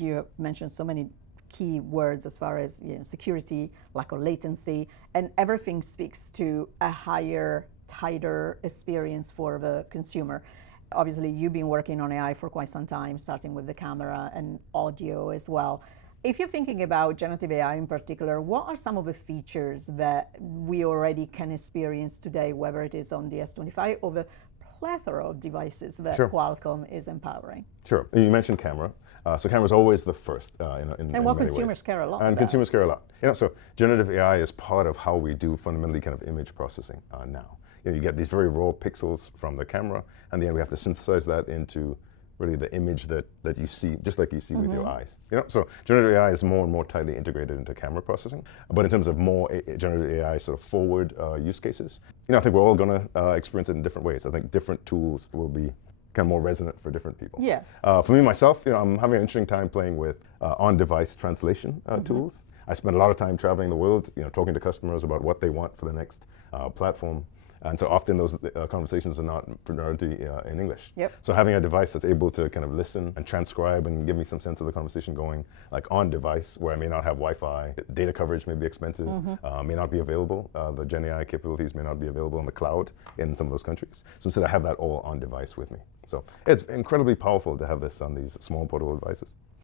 You mentioned so many key words as far as security, lack of latency, and everything speaks to a higher, tighter experience for the consumer. Obviously, you've been working on AI for quite some time, starting with the camera and audio as well. If you're thinking about generative AI in particular, what are some of the features that we already can experience today, whether it is on the S25 or the plethora of devices that Qualcomm is empowering? Sure. You mentioned camera. So camera is always the first and what consumers care a lot and about. Consumers care a lot. So generative AI is part of how we do fundamentally kind of image processing now. You get these very raw pixels from the camera, and then we have to synthesize that into really the image that you see, just like you see with your eyes. So generative AI is more and more tightly integrated into camera processing. But in terms of more generative AI sort of forward use cases, I think we're all going to experience it in different ways. I think different tools will be kind of more resonant for different people. Yeah. For me, myself, I'm having an interesting time playing with on-device translation tools. I spend a lot of time traveling the world, talking to customers about what they want for the next platform. And so often those conversations are not primarily in English. Yep. So having a device that's able to kind of listen and transcribe and give me some sense of the conversation going, like on device, where I may not have Wi-Fi, data coverage may be expensive, may not be available. The Gen AI capabilities may not be available in the cloud in some of those countries. So instead I have that all on device with me. So it's incredibly powerful to have this on these small portable devices.